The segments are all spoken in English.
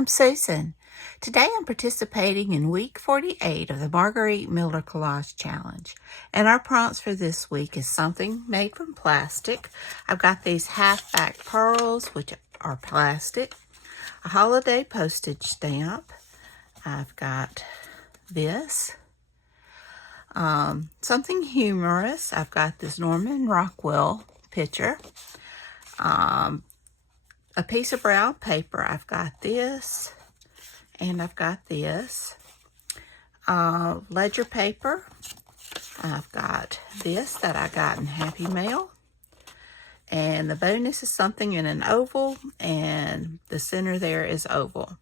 I'm Susan. Today I'm participating in week 48 of the Margarete Miller Collage Challenge. And our prompts for this week is something made from plastic. I've got these half-back pearls, which are plastic, a holiday postage stamp. I've got this, something humorous. I've got this Norman Rockwell picture, a piece of brown paper. I've got this, and I've got this. Ledger paper. I've got this that I got in Happy Mail. And the bonus is something in an oval, and the center there is oval.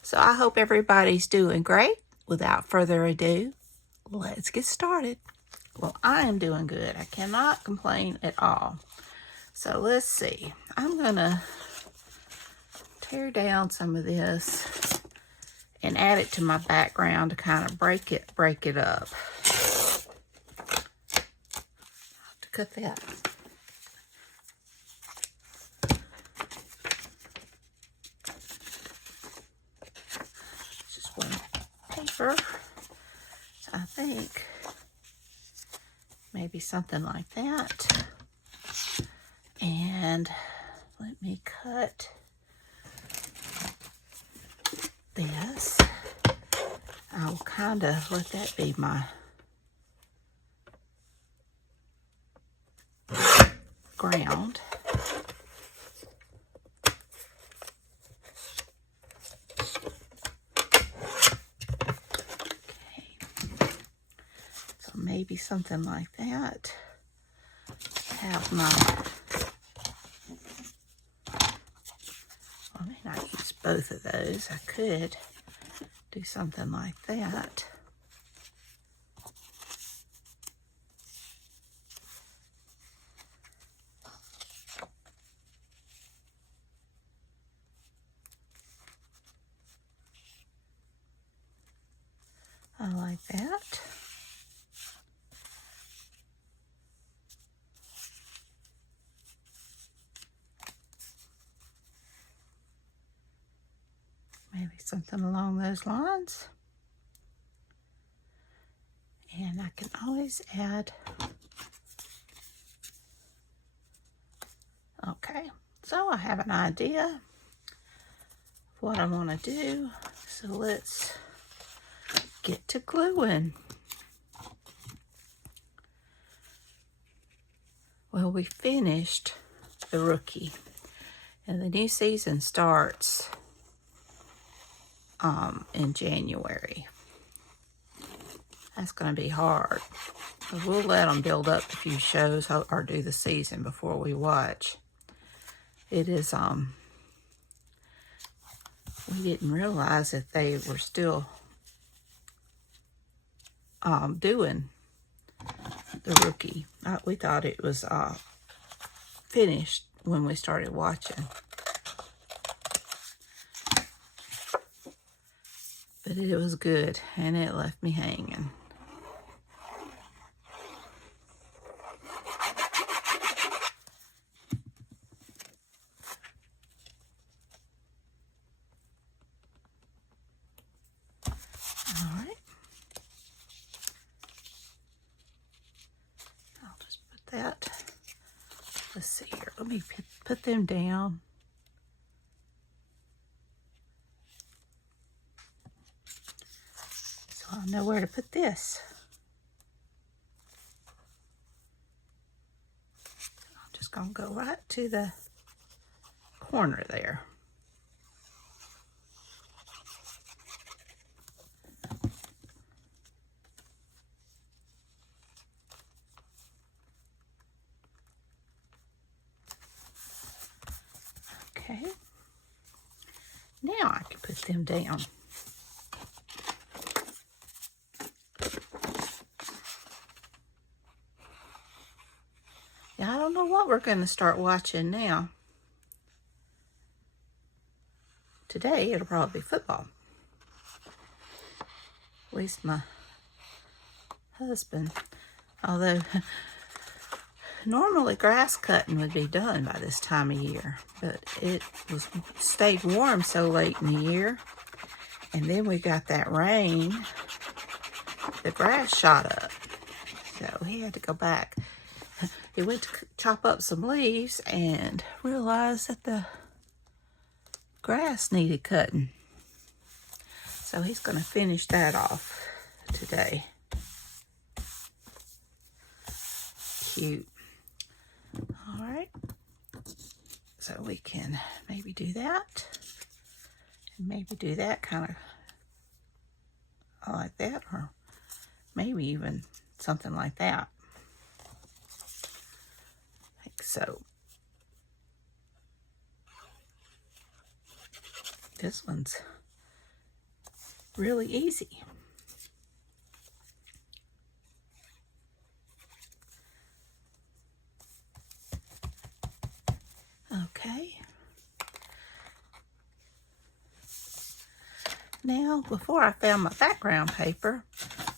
So I hope everybody's doing great. Without further ado, let's get started. Well, I am doing good. I cannot complain at all. So let's see. I'm gonna tear down some of this and add it to my background to kind of break it up. I have to cut that. Just one paper. So I think maybe something like that. And let me cut this. I'll kind of let that be my ground. Okay. So maybe something like that. Have my, I may not use both of those. I could do something like that. I like that. Maybe something along those lines. And I can always add. Okay, so I have an idea of what I want to do. So let's get to gluing. Well, we finished the rookie, and the new season starts in January. That's going to be hard. But we'll let them build up a few shows or do the season before we watch. It is, we didn't realize that they were still doing the rookie. We thought it was finished when we started watching. But it was good, and it left me hanging. All right. I'll just put that. Let's see here. Let me put them down. I know where to put this. I'm just going to go right to the corner there. Okay. Now I can put them down. I don't know what we're going to start watching now. Today, it'll probably be football. At least my husband. Although Normally grass cutting would be done by this time of year, but it stayed warm so late in the year, and then we got that rain, the grass shot up, so he had to go back. He went to chop up some leaves and realized that the grass needed cutting, so he's going to finish that off today. Cute. All right, so we can maybe do that, and maybe do that kind of like that, or maybe even something like that, like so. This one's really easy. Okay. Now, before I found my background paper,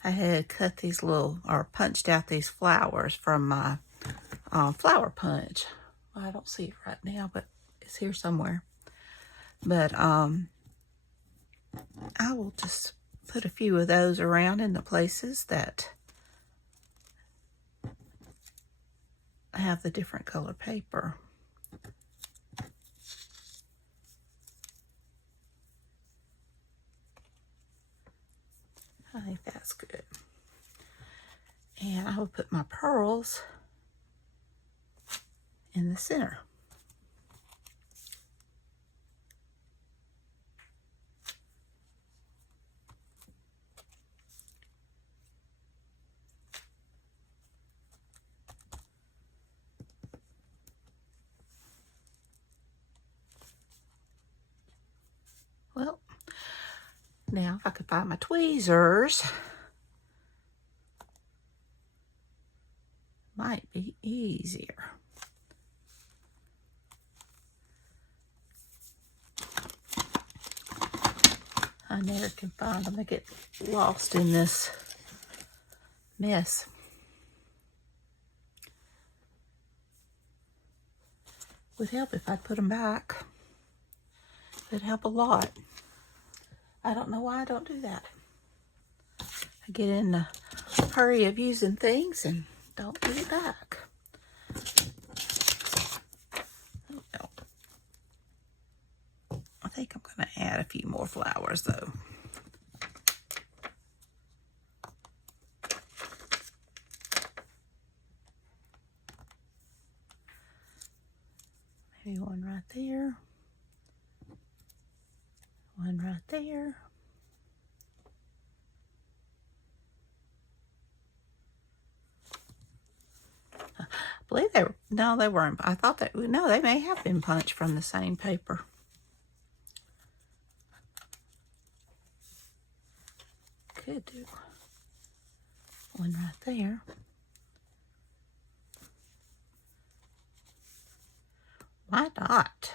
I had cut these little, or punched out these flowers from my flower punch. Well, I don't see it right now, but it's here somewhere. But I will just put a few of those around in the places that have the different color paper. I think that's good. And I will put my pearls in the center. Well, now if I could find my tweezers, might be easier. I never can find them. I get lost in this mess. Would help if I put them back. It'd help a lot. I don't know why I don't do that. I get in the hurry of using things and don't put it back. Oh, no. I think I'm going to add a few more flowers though. Maybe one right there. One right there. I believe they were, no, they weren't. I thought that, no, they may have been punched from the same paper. Could do one right there. Why not?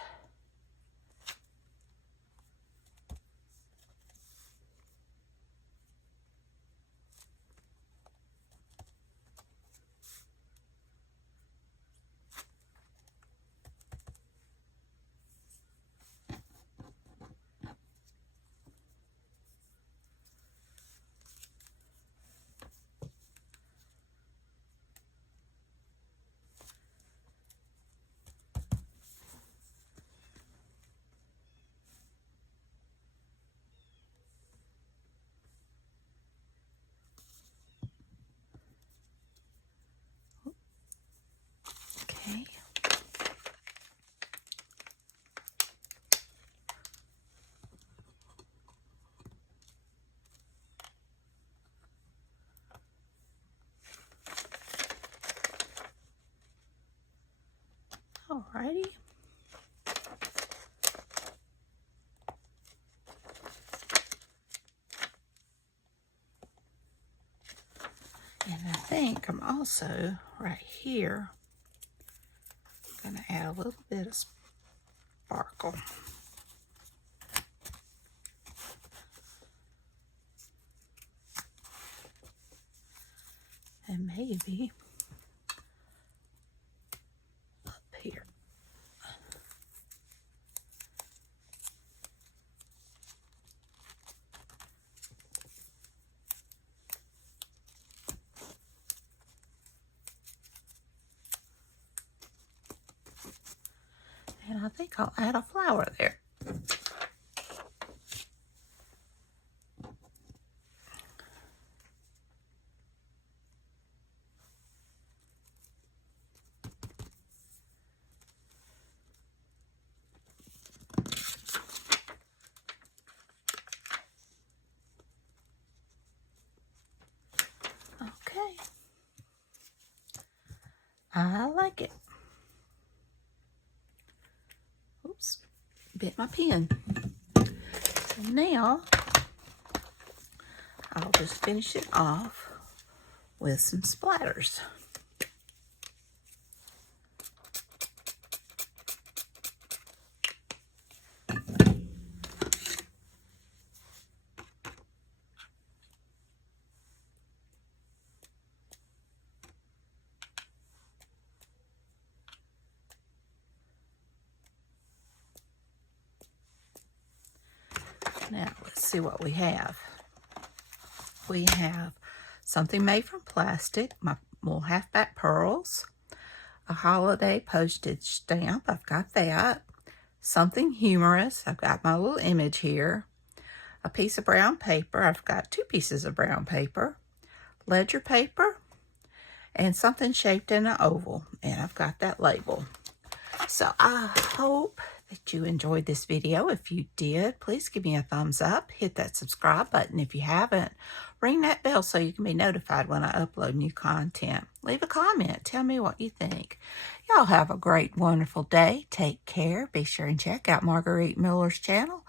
Okay. Alrighty. And I think I'm also right here going to add a little bit of sparkle. And maybe And I think I'll add a flower there. Okay. I like it. Oops, bit my pen. So now I'll just finish it off with some splatters. Now, let's see what we have. We have something made from plastic, my little halfback pearls, a holiday postage stamp, I've got that, something humorous, I've got my little image here, a piece of brown paper, I've got 2 pieces of brown paper, ledger paper, and something shaped in an oval, and I've got that label. So I hope that you enjoyed this video. If you did, please give me a thumbs up. Hit that subscribe button if you haven't. Ring that bell so you can be notified when I upload new content. Leave a comment. Tell me what you think. Y'all have a great, wonderful day. Take care. Be sure and check out Margarete Miller's channel.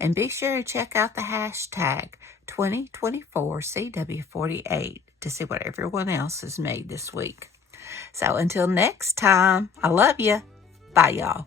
And be sure to check out the hashtag 2024CW48 to see what everyone else has made this week. So until next time, I love you. Bye, y'all.